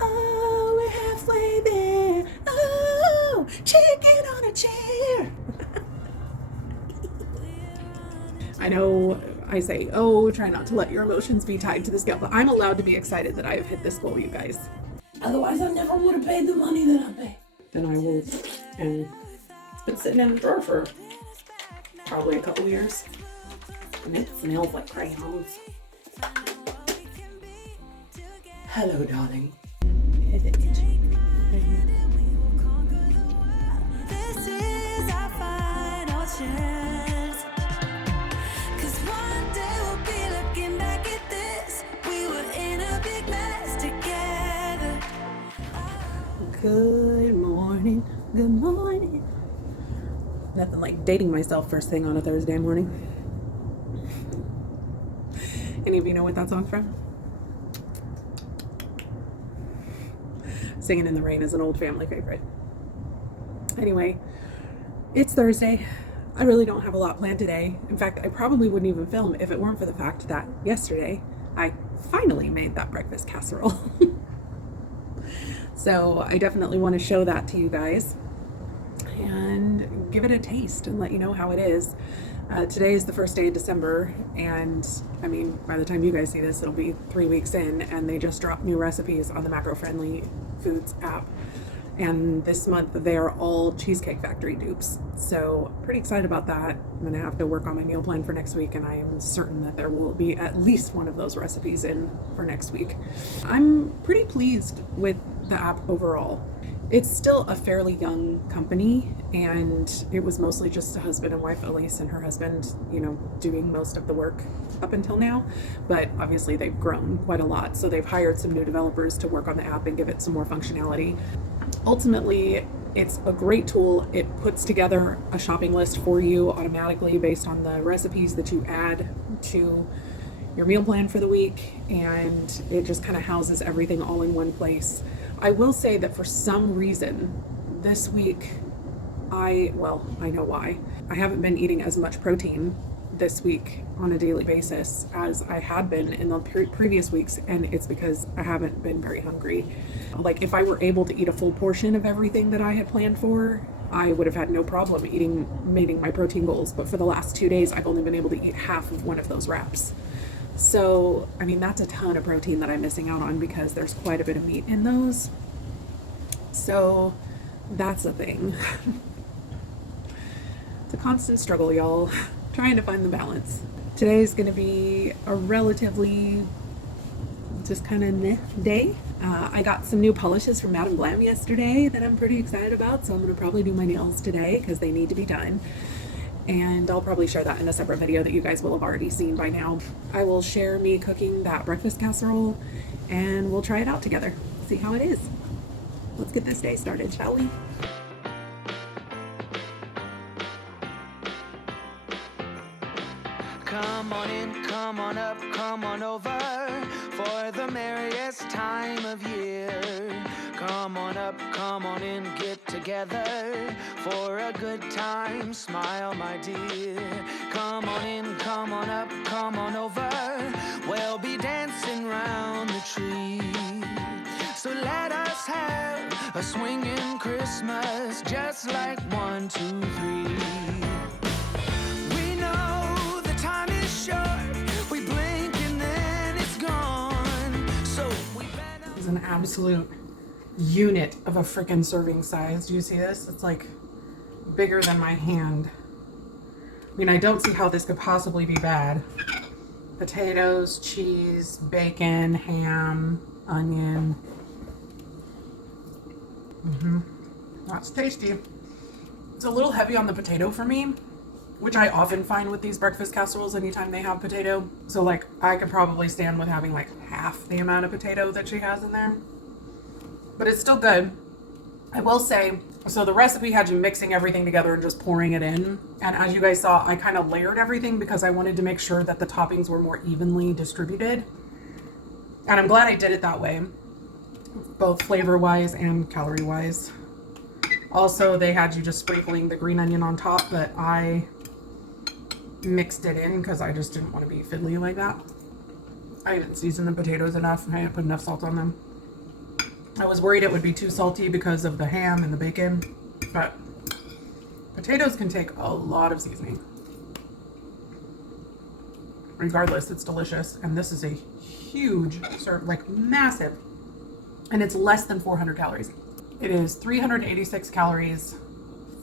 Oh, we're halfway there. Oh, chicken on a chair. I know I say, oh, try not to let your emotions be tied to the scale, but I'm allowed to be excited that I have hit this goal, you guys. Otherwise, I never would have paid the money that I paid. Then I will, and it's been sitting in the drawer for probably a couple years, and it smells like crayons. Hello, darling. Is it? This is our final chance. 'Cause one day we'll be looking back at this. We were in a big mess together. Good morning. Good morning. Nothing like dating myself first thing on a Thursday morning. Any of you know what that song's from? Singing in the Rain is an old family favorite. Anyway, it's Thursday. I really don't have a lot planned today. In fact, I probably wouldn't even film if it weren't for the fact that yesterday I finally made that breakfast casserole. So I definitely want to show that to you guys and give it a taste and let you know how it is. Today is the first day of December, and I mean, by the time you guys see this, it'll be 3 weeks in, and they just dropped new recipes on the Macro Friendly Foods app. And this month, they're all Cheesecake Factory dupes. So pretty excited about that. I'm going to have to work on my meal plan for next week, and I am certain that there will be at least one of those recipes in for next week. I'm pretty pleased with the app overall. It's still a fairly young company, and it was mostly just a husband and wife, Elise and her husband, doing most of the work up until now. But obviously they've grown quite a lot. So they've hired some new developers to work on the app and give it some more functionality. Ultimately, it's a great tool. It puts together a shopping list for you automatically based on the recipes that you add to your meal plan for the week, and it just kind of houses everything all in one place. I will say that for some reason this week, I know why. I haven't been eating as much protein this week on a daily basis as I had been in the previous weeks, and it's because I haven't been very hungry. Like, if I were able to eat a full portion of everything that I had planned for, I would have had no problem meeting my protein goals, but for the last 2 days I've only been able to eat half of one of those wraps. So, I mean, that's a ton of protein that I'm missing out on because there's quite a bit of meat in those. So, that's a thing. It's a constant struggle, y'all. Trying to find the balance. Today's going to be a relatively just kind of meh day. I got some new polishes from Madame Glam yesterday that I'm pretty excited about, so I'm going to probably do my nails today because they need to be done. And I'll probably share that in a separate video that you guys will have already seen by now. I will share me cooking that breakfast casserole, and we'll try it out together. See how it is. Let's get this day started, shall we? Come on in, come on up, come on over for the merriest time of year. Come on up, come on in, get together for a good time. Smile, my dear. Come on in, come on up, come on over. We'll be dancing round the tree. So let us have a swinging Christmas, just like 1, 2, 3. We know the time is short. We blink and then it's gone. So we better. This is an absolute unit of a freaking serving size. Do you see this? It's like bigger than my hand. I mean, I don't see how this could possibly be bad. Potatoes, cheese, bacon, ham, onion. That's tasty. It's a little heavy on the potato for me, which I often find with these breakfast casseroles anytime they have potato. So like, I could probably stand with having like half the amount of potato that she has in there. But it's still good. I will say, so the recipe had you mixing everything together and just pouring it in. And as you guys saw, I kind of layered everything because I wanted to make sure that the toppings were more evenly distributed. And I'm glad I did it that way, both flavor-wise and calorie-wise. Also, they had you just sprinkling the green onion on top, but I mixed it in because I just didn't want to be fiddly like that. I didn't season the potatoes enough, and I didn't put enough salt on them. I was worried it would be too salty because of the ham and the bacon, but potatoes can take a lot of seasoning. Regardless, it's delicious. And this is a huge serve, like massive. And it's less than 400 calories. It is 386 calories,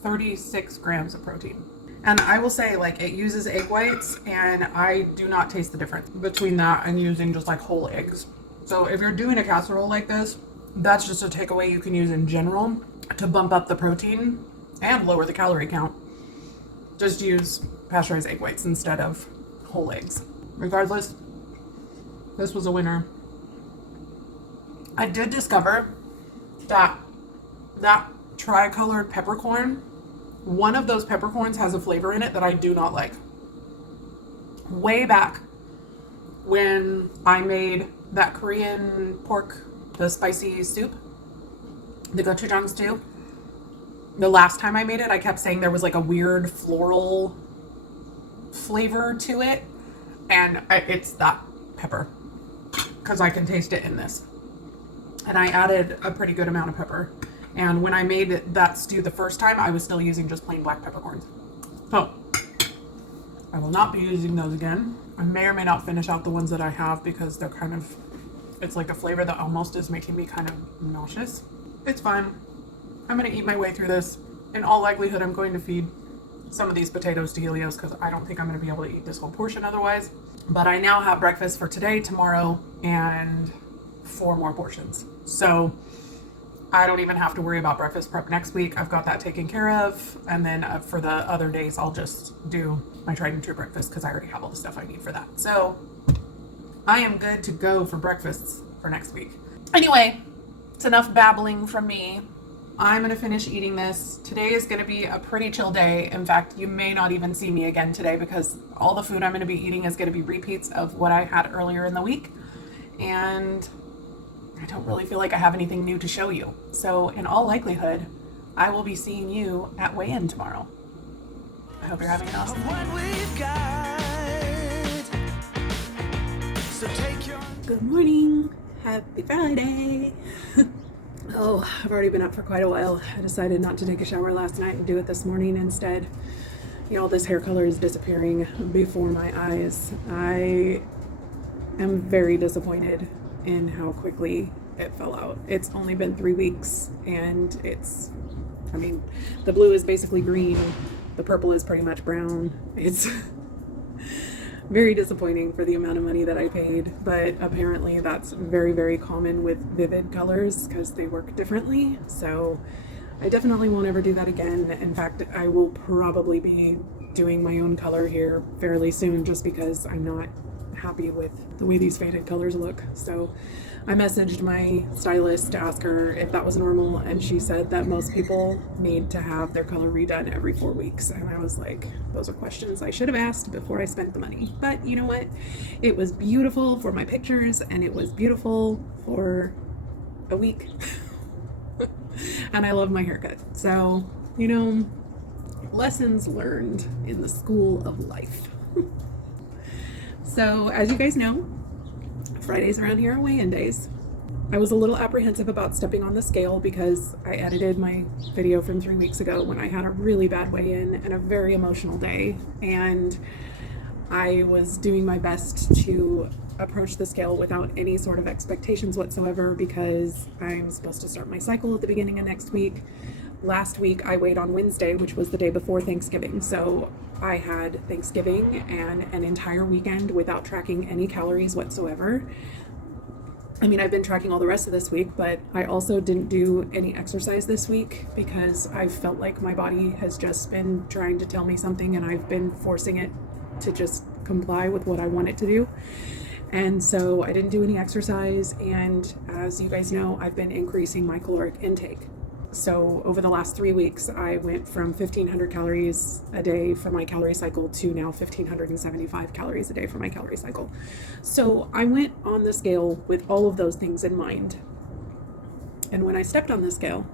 36 grams of protein. And I will say, like, it uses egg whites, and I do not taste the difference between that and using just like whole eggs. So if you're doing a casserole like this, that's just a takeaway you can use in general to bump up the protein and lower the calorie count. Just use pasteurized egg whites instead of whole eggs. Regardless, this was a winner. I did discover that tricolored peppercorn, one of those peppercorns has a flavor in it that I do not like. Way back when I made that Korean pork, the spicy soup, the gochujang stew, the last time I made it, I kept saying there was like a weird floral flavor to it, and it's that pepper, because I can taste it in this. And I added a pretty good amount of pepper. And when I made that stew the first time, I was still using just plain black peppercorns. So I will not be using those again. I may or may not finish out the ones that I have because they're kind of, it's like a flavor that almost is making me kind of nauseous. It's fine. I'm going to eat my way through this. In all likelihood, I'm going to feed some of these potatoes to Helios because I don't think I'm going to be able to eat this whole portion otherwise. But I now have breakfast for today, tomorrow, and 4 more portions. So I don't even have to worry about breakfast prep next week. I've got that taken care of. And then for the other days, I'll just do my tried and true breakfast because I already have all the stuff I need for that. So I am good to go for breakfasts for next week. Anyway, it's enough babbling from me. I'm going to finish eating this. Today is going to be a pretty chill day. In fact, you may not even see me again today because all the food I'm going to be eating is going to be repeats of what I had earlier in the week. And I don't really feel like I have anything new to show you. So in all likelihood, I will be seeing you at weigh-in tomorrow. I hope you're having an awesome day. Good morning. Happy Friday. Oh, I've already been up for quite a while. I decided not to take a shower last night and do it this morning instead. You know, this hair color is disappearing before my eyes. I am very disappointed in how quickly it fell out. It's only been 3 weeks and it's, I mean, the blue is basically green. The purple is pretty much brown. It's very disappointing for the amount of money that I paid, but apparently that's very, very common with vivid colors because they work differently. So I definitely won't ever do that again. In fact, I will probably be doing my own color here fairly soon just because I'm not happy with the way these faded colors look. So I messaged my stylist to ask her if that was normal, and she said that most people need to have their color redone every 4 weeks. And I was like, those are questions I should have asked before I spent the money. But you know what? It was beautiful for my pictures and it was beautiful for a week. And I love my haircut. So, you know, lessons learned in the school of life. So, as you guys know, Fridays around here are weigh-in days. I was a little apprehensive about stepping on the scale because I edited my video from 3 weeks ago when I had a really bad weigh-in and a very emotional day. And I was doing my best to approach the scale without any sort of expectations whatsoever because I'm supposed to start my cycle at the beginning of next week. Last week I weighed on Wednesday, which was the day before Thanksgiving. So I had Thanksgiving and an entire weekend without tracking any calories whatsoever. I mean, I've been tracking all the rest of this week, but I also didn't do any exercise this week because I felt like my body has just been trying to tell me something and I've been forcing it to just comply with what I want it to do. And so I didn't do any exercise. And as you guys know, I've been increasing my caloric intake. So over the last 3 weeks, I went from 1,500 calories a day for my calorie cycle to now 1,575 calories a day for my calorie cycle. So I went on the scale with all of those things in mind. And when I stepped on the scale,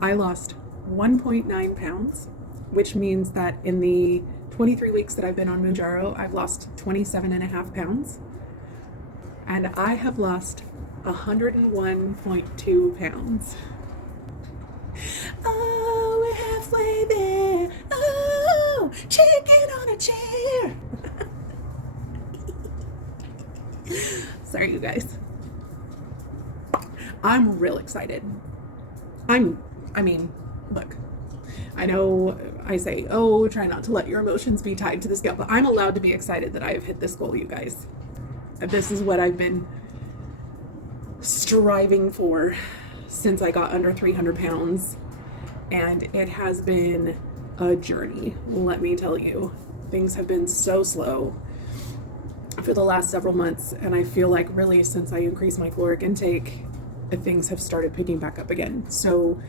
I lost 1.9 pounds, which means that in the 23 weeks that I've been on Mounjaro, I've lost 27.5 pounds. And I have lost 101.2 pounds. Oh, we're halfway there. Oh, chicken on a chair. Sorry, you guys. I'm real excited. I mean, look, I know I say, oh, try not to let your emotions be tied to the scale, but I'm allowed to be excited that I have hit this goal, you guys. This is what I've been striving for since I got under 300 pounds, and it has been a journey, let me tell you. Things have been so slow for the last several months, and I feel like really since I increased my caloric intake, things have started picking back up again. So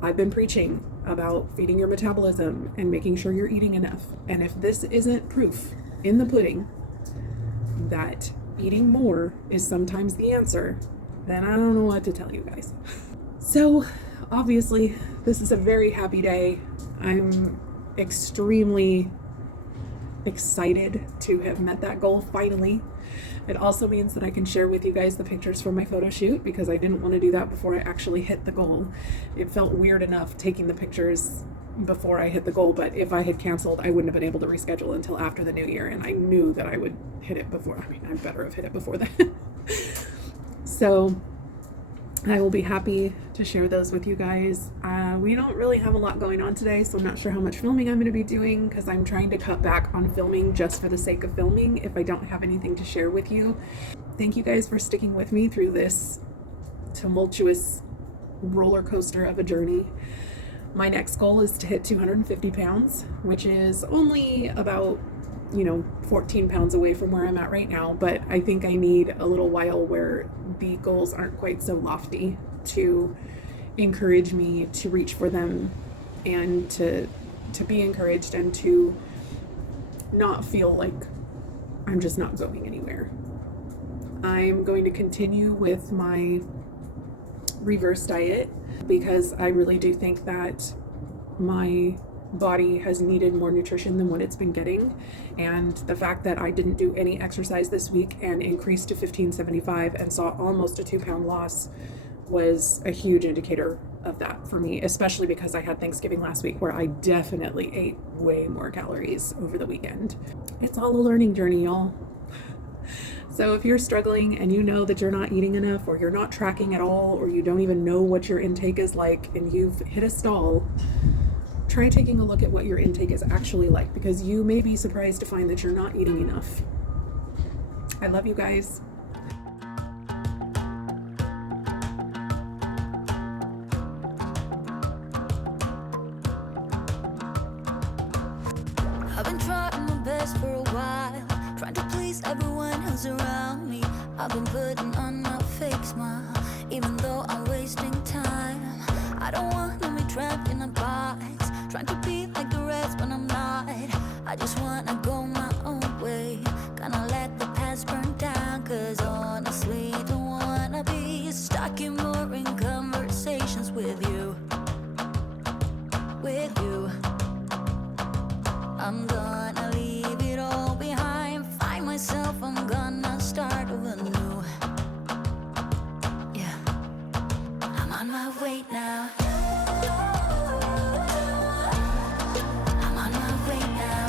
I've been preaching about feeding your metabolism and making sure you're eating enough. And if this isn't proof in the pudding that eating more is sometimes the answer, then I don't know what to tell you guys. So obviously this is a very happy day. I'm extremely excited to have met that goal finally. It also means that I can share with you guys the pictures from my photo shoot, because I didn't want to do that before I actually hit the goal. It felt weird enough taking the pictures before I hit the goal, but if I had canceled, I wouldn't have been able to reschedule until after the new year, and I knew that I would hit it before. I mean, I better have hit it before then. So I will be happy to share those with you guys. We don't really have a lot going on today, so I'm not sure how much filming I'm going to be doing, because I'm trying to cut back on filming just for the sake of filming if I don't have anything to share with you. Thank you guys for sticking with me through this tumultuous roller coaster of a journey. My next goal is to hit 250 pounds, which is only about 14 pounds away from where I'm at right now, but I think I need a little while where the goals aren't quite so lofty to encourage me to reach for them, and to be encouraged, and to not feel like I'm just not going anywhere. I'm going to continue with my reverse diet, because I really do think that my body has needed more nutrition than what it's been getting, and the fact that I didn't do any exercise this week and increased to 1575 and saw almost a 2-pound loss was a huge indicator of that for me, especially because I had Thanksgiving last week where I definitely ate way more calories over the weekend. It's all a learning journey, y'all. So if you're struggling and you know that you're not eating enough, or you're not tracking at all, or you don't even know what your intake is like, and you've hit a stall, try taking a look at what your intake is actually like, because you may be surprised to find that you're not eating enough. I love you guys. I've been trying my best for a while, trying to please everyone who's around me. I've been putting on a fake smile, even though I'm wasting time. I don't want to be trapped in a box, trying to be like the rest when I'm not. I just wanna go my own way, gonna let the past burn down, cause honestly don't wanna be stuck in boring conversations with you. I'm gonna leave it all behind, find myself, I'm gonna start over new. Yeah, I'm on my way now. I'm on my way now.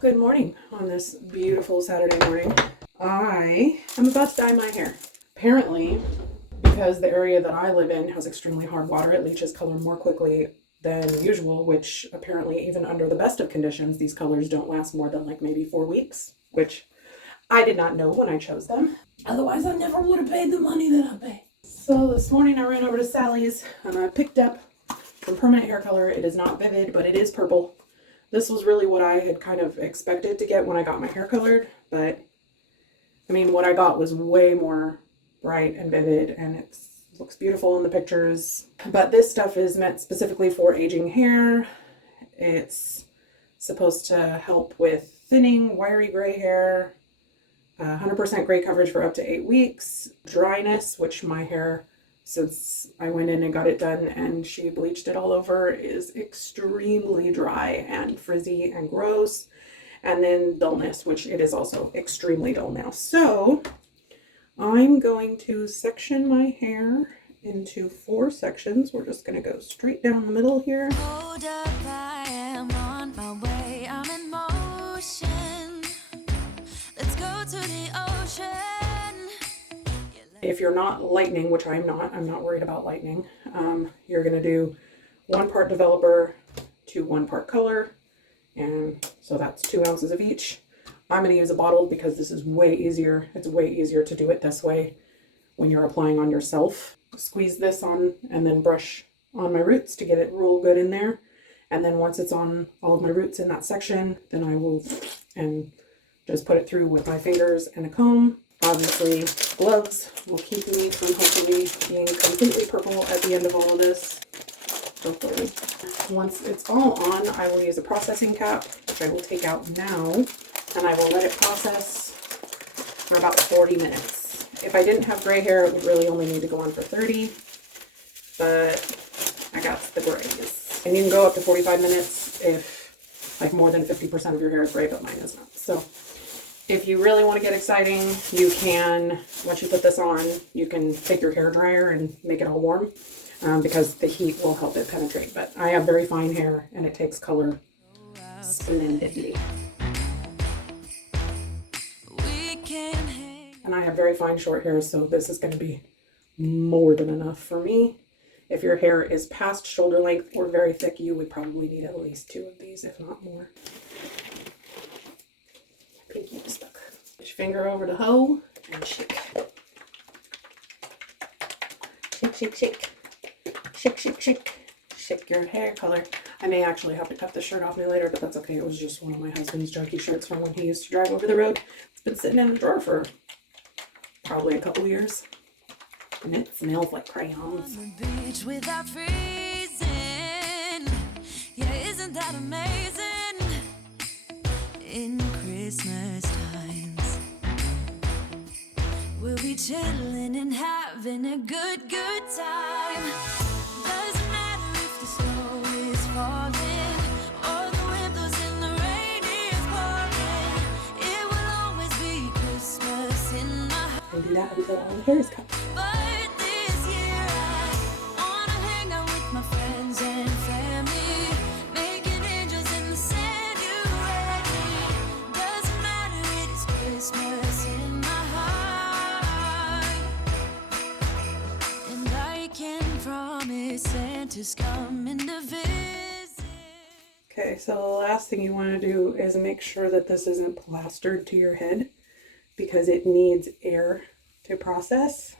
Good morning on this beautiful Saturday morning. I am about to dye my hair. Apparently, because the area that I live in has extremely hard water, it leaches color more quickly than usual, which apparently even under the best of conditions, these colors don't last more than like maybe 4 weeks, which I did not know when I chose them. Otherwise, I never would have paid the money that I paid. So this morning I ran over to Sally's and I picked up some permanent hair color. It is not vivid, but it is purple. This was really what I had kind of expected to get when I got my hair colored, but I mean, what I got was way more bright and vivid, and it looks beautiful in the pictures. But this stuff is meant specifically for aging hair. It's supposed to help with thinning, wiry gray hair, 100% gray coverage for up to 8 weeks, dryness, which my hair, since I went in and got it done and she bleached it all over, is extremely dry and frizzy and gross. and then dullness, which it is also extremely dull now. So I'm going to section my hair into 4 sections. We're just going to go straight down the middle here. Hold up, I am on my way. I'm in motion. Let's go to the ocean. If you're not lightening, which I'm not worried about lightening, you're going to do 1 part developer to 1 part color. And so that's 2 ounces of each. I'm going to use a bottle because this is way easier. It's way easier to do it this way when you're applying on yourself. Squeeze this on and then brush on my roots to get it real good in there. And then once it's on all of my roots in that section, then I will and just put it through with my fingers and a comb. Obviously, gloves will keep me from hopefully being completely purple at the end of all of this. Hopefully. Once it's all on, I will use a processing cap, which I will take out now, and I will let it process for about 40 minutes. If I didn't have gray hair, it would really only need to go on for 30, but I got the grays. And you can go up to 45 minutes if like more than 50% of your hair is gray, but mine is not. So if you really want to get exciting, you can, once you put this on, you can take your hair dryer and make it all warm because the heat will help it penetrate. But I have very fine hair and it takes color splendidly. And I have very fine short hair, so this is going to be more than enough for me. If your hair is past shoulder length or very thick, you would probably need at least 2 of these, if not more. Pinky is stuck. Put your finger over the hoe and shake. Shake, shake, shake. Shake, shake, shake. Shake your hair color. I may actually have to cut this shirt off me later, but that's okay. It was just one of my husband's junky shirts from when he used to drive over the road. It's been sitting in the drawer for probably a couple years. And it smells like crayons. On the beach without freezing. Yeah, isn't that amazing? In Christmas times, we'll be chilling and having a good time. Doesn't matter if the snow is falling or the wind blows and the rain is pouring. It will always be Christmas in my heart. And do that until all the hair is cut. But this year I wanna hang out with my friends and family, making angels in the sand. You ready? Doesn't matter, it is Christmas in my heart, and I can promise Santa's coming to visit. Okay, so the last thing you want to do is make sure that this isn't plastered to your head because it needs air to process,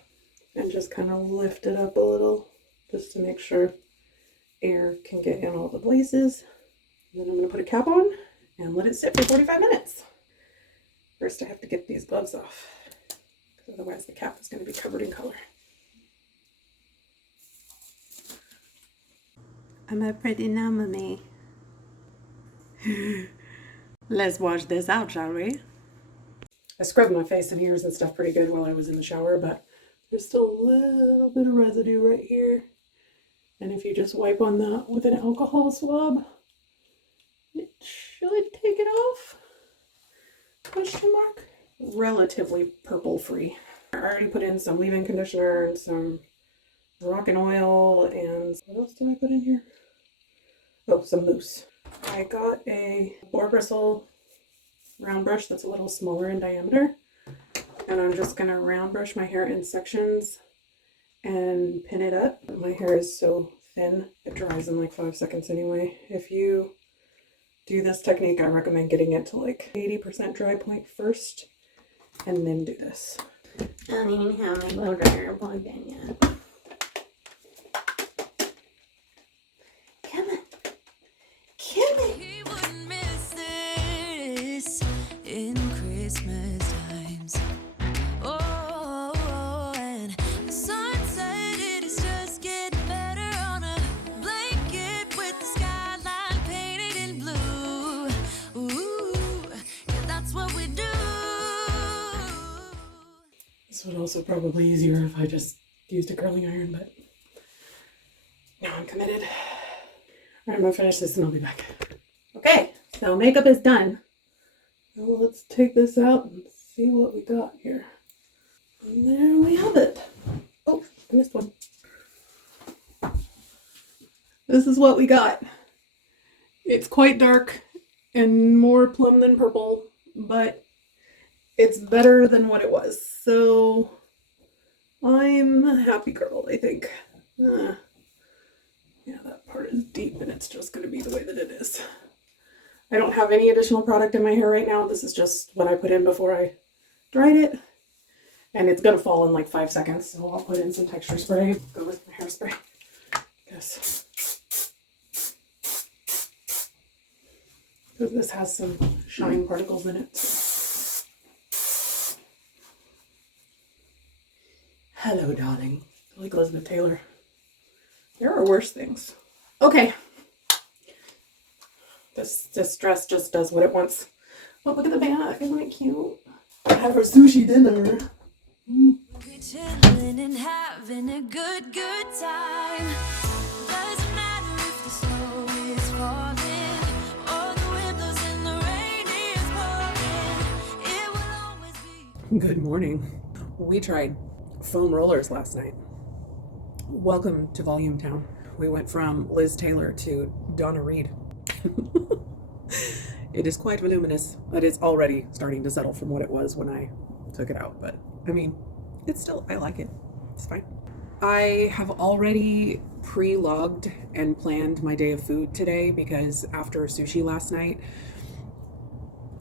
and just kind of lift it up a little just to make sure air can get in all the places. And then I'm going to put a cap on and let it sit for 45 minutes. First I have to get these gloves off because otherwise the cap is going to be covered in color. I'm a pretty now, mommy. Let's wash this out, shall we? I scrubbed my face and ears and stuff pretty good while I was in the shower, but there's still a little bit of residue right here. And if you just wipe on that with an alcohol swab, it should take it off. Question mark? Relatively purple free. I already put in some leave-in conditioner and some Moroccan oil and what else did I put in here? Oh, some mousse. I got a boar bristle round brush that's a little smaller in diameter, and I'm just gonna round brush my hair in sections and pin it up. My hair is so thin, it dries in like 5 seconds anyway. If you do this technique, I recommend getting it to like 80% dry point first and then do this. I don't even have my blow dryer plugged in yet. Come on. Come on. He wouldn't miss this in Christmas times. Oh, and the sun said it is just getting better on a blanket with the skyline painted in blue. Ooh, yeah, that's what we do. This would also probably easier if I just used a curling iron, but now I'm committed. All right, I'm gonna finish this and I'll be back. Okay, so makeup is done. Well, let's take this out and see what we got here. And there we have it. Oh, I missed one. This is what we got. It's quite dark and more plum than purple, but it's better than what it was. So I'm a happy girl, I think. Yeah, that part is deep and it's just going to be the way that it is. I don't have any additional product in my hair right now. This is just what I put in before I dried it. And it's going to fall in like 5 seconds. So I'll put in some texture spray. Go with my hairspray. Because this has some shine particles in it. So. Hello, darling. I like Elizabeth Taylor. There are worse things. Okay. This dress just does what it wants. Oh, look at the back. Isn't it cute? Have our sushi dinner. We're chilling and having a good time. Doesn't matter if the snow is falling or the wind blows and the rain is pouring. It will always be. Good morning. We tried foam rollers last night. Welcome to Volume Town. We went from Liz Taylor to Donna Reed. It is quite voluminous, but it's already starting to settle from what it was when I took it out. But I mean, it's still, I like it. It's fine. I have already pre-logged and planned my day of food today because after sushi last night,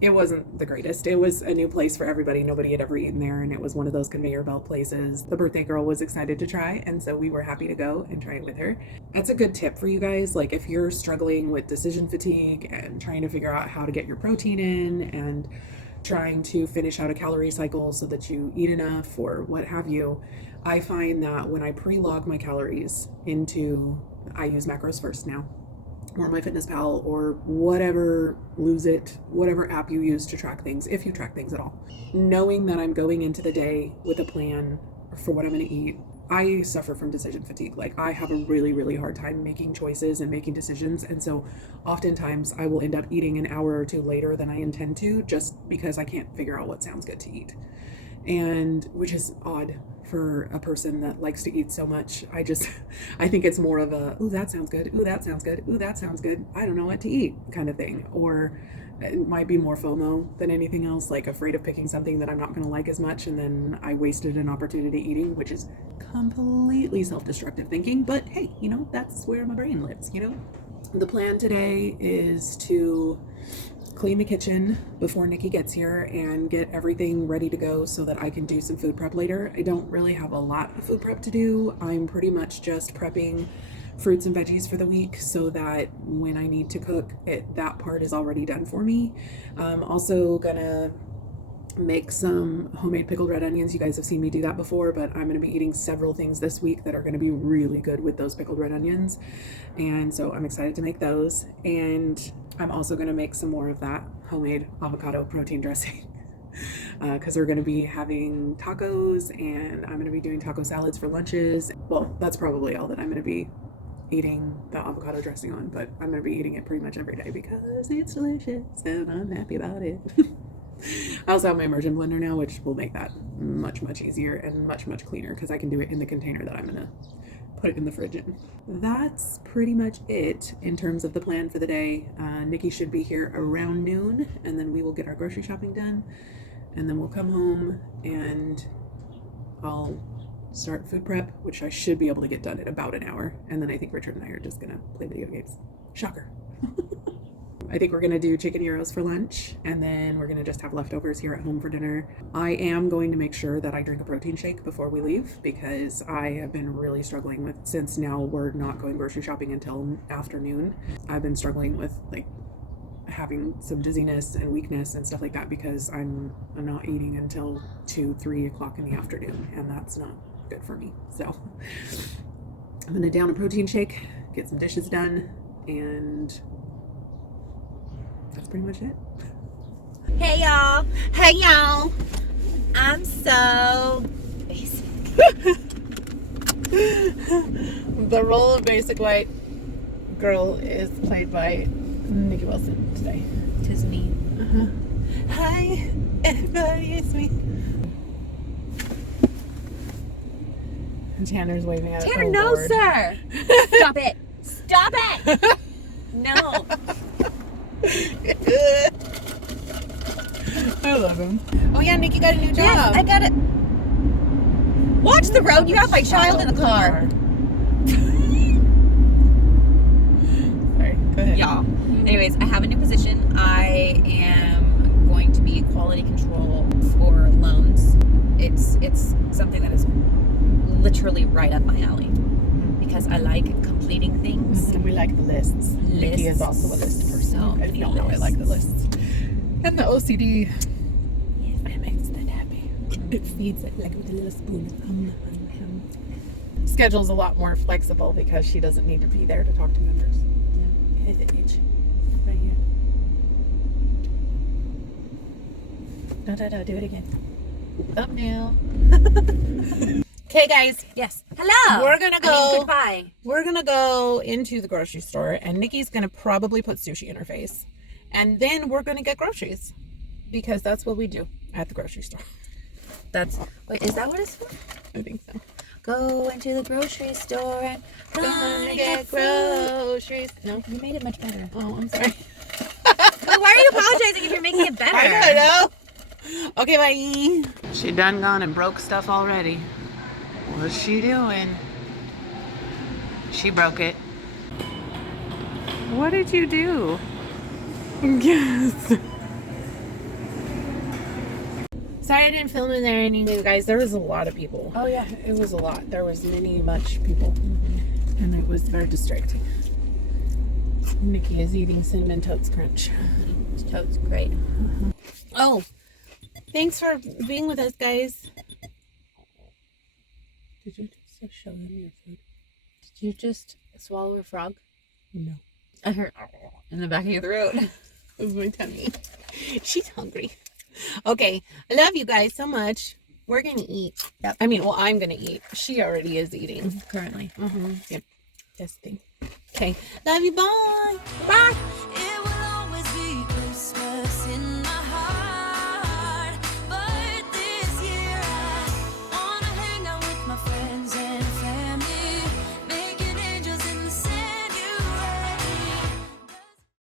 it wasn't the greatest. It was a new place for everybody. Nobody had ever eaten there, and it was one of those conveyor belt places. The birthday girl was excited to try, and so we were happy to go and try it with her. That's a good tip for you guys. Like if you're struggling with decision fatigue and trying to figure out how to get your protein in and trying to finish out a calorie cycle so that you eat enough or what have you, I find that when I pre-log my calories into, I use Macros First now, or MyFitnessPal, or whatever, Lose It, whatever app you use to track things, if you track things at all. Knowing that I'm going into the day with a plan for what I'm going to eat, I suffer from decision fatigue. Like I have a really, really hard time making choices and making decisions. And so oftentimes I will end up eating an hour or two later than I intend to, just because I can't figure out what sounds good to eat. And which is odd for a person that likes to eat so much. I think it's more of a, ooh, that sounds good. Ooh, that sounds good. Ooh, that sounds good. I don't know what to eat kind of thing. Or it might be more FOMO than anything else, like afraid of picking something that I'm not going to like as much. And then I wasted an opportunity eating, which is completely self-destructive thinking. But hey, that's where my brain lives, The plan today is to clean the kitchen before Nikki gets here and get everything ready to go so that I can do some food prep later. I don't really have a lot of food prep to do. I'm pretty much just prepping fruits and veggies for the week so that when I need to cook, that part is already done for me. I'm also gonna make some homemade pickled red onions. You guys have seen me do that before, but I'm going to be eating several things this week that are going to be really good with those pickled red onions. And so I'm excited to make those. And I'm also going to make some more of that homemade avocado protein dressing because we're going to be having tacos and I'm going to be doing taco salads for lunches. Well, that's probably all that I'm going to be eating the avocado dressing on, but I'm going to be eating it pretty much every day because it's delicious and I'm happy about it. I also have my immersion blender now, which will make that much, much easier and much, much cleaner because I can do it in the container that I'm going to put it in the fridge in. That's pretty much it in terms of the plan for the day. Nikki should be here around noon, and then we will get our grocery shopping done, and then we'll come home and I'll start food prep, which I should be able to get done in about an hour. And then I think Richard and I are just going to play video games. Shocker. I think we're going to do chicken gyros for lunch, and then we're going to just have leftovers here at home for dinner. I am going to make sure that I drink a protein shake before we leave because I have been really struggling with, since now we're not going grocery shopping until afternoon, I've been struggling with like having some dizziness and weakness and stuff like that because I'm not eating until 2-3 o'clock in the afternoon, and that's not good for me. So I'm going to down a protein shake, get some dishes done, and that's pretty much it. Hey y'all. Hey y'all. I'm so basic. The role of basic white girl is played by Nikki Wilson today. Tis me. Hi, everybody, it's me. And Tanner's waving at it. Tanner, Oh, no, Lord. sir. Stop it. Stop it. No. I love him. Oh, yeah, Nick, you got a new job. Yes, I got it. Watch the road. You have my child in the car. Sorry, go ahead. Y'all. Anyways, I have a new position. I am going to be quality control for loans. It's something that is literally right up my alley because I like completing things. And we like the lists. Nikki is also a list person. So If you don't know, I like the lists. And the OCD. Yes. It makes it happy. It feeds it like with a little spoon. Schedule's a lot more flexible because she doesn't need to be there to talk to members. Yeah. Hit the itch. Right here. No, do it again. Thumbnail. Okay, guys. Yes. Hello. We're gonna go. Goodbye. We're gonna go into the grocery store, and Nikki's gonna probably put sushi in her face, and then we're gonna get groceries because that's what we do at the grocery store. Wait, is that what it's for? I think so. Go into the grocery store and Gonna get groceries. No, You made it much better. oh, I'm sorry. Wait, why are you apologizing if you're making it better? I don't know. Okay, bye. She done gone and broke stuff already. What's she doing? She broke it. What did you do? Yes. Sorry I didn't film in there anyway, guys. There was a lot of people. Oh yeah, it was a lot. There was much people. And it was very distracting. Nikki is eating Cinnamon Toast Crunch. Toad's great. Oh, thanks for being with us, guys. Did you just show them your food? Did you just swallow a frog? No. I heard in the back of your throat. It was my tummy. She's hungry. Okay, I love you guys so much. We're gonna eat. Yep. I mean, well, I'm gonna eat. She already is eating. Currently. Yep. Testing. Okay. Love you. Bye. Bye. If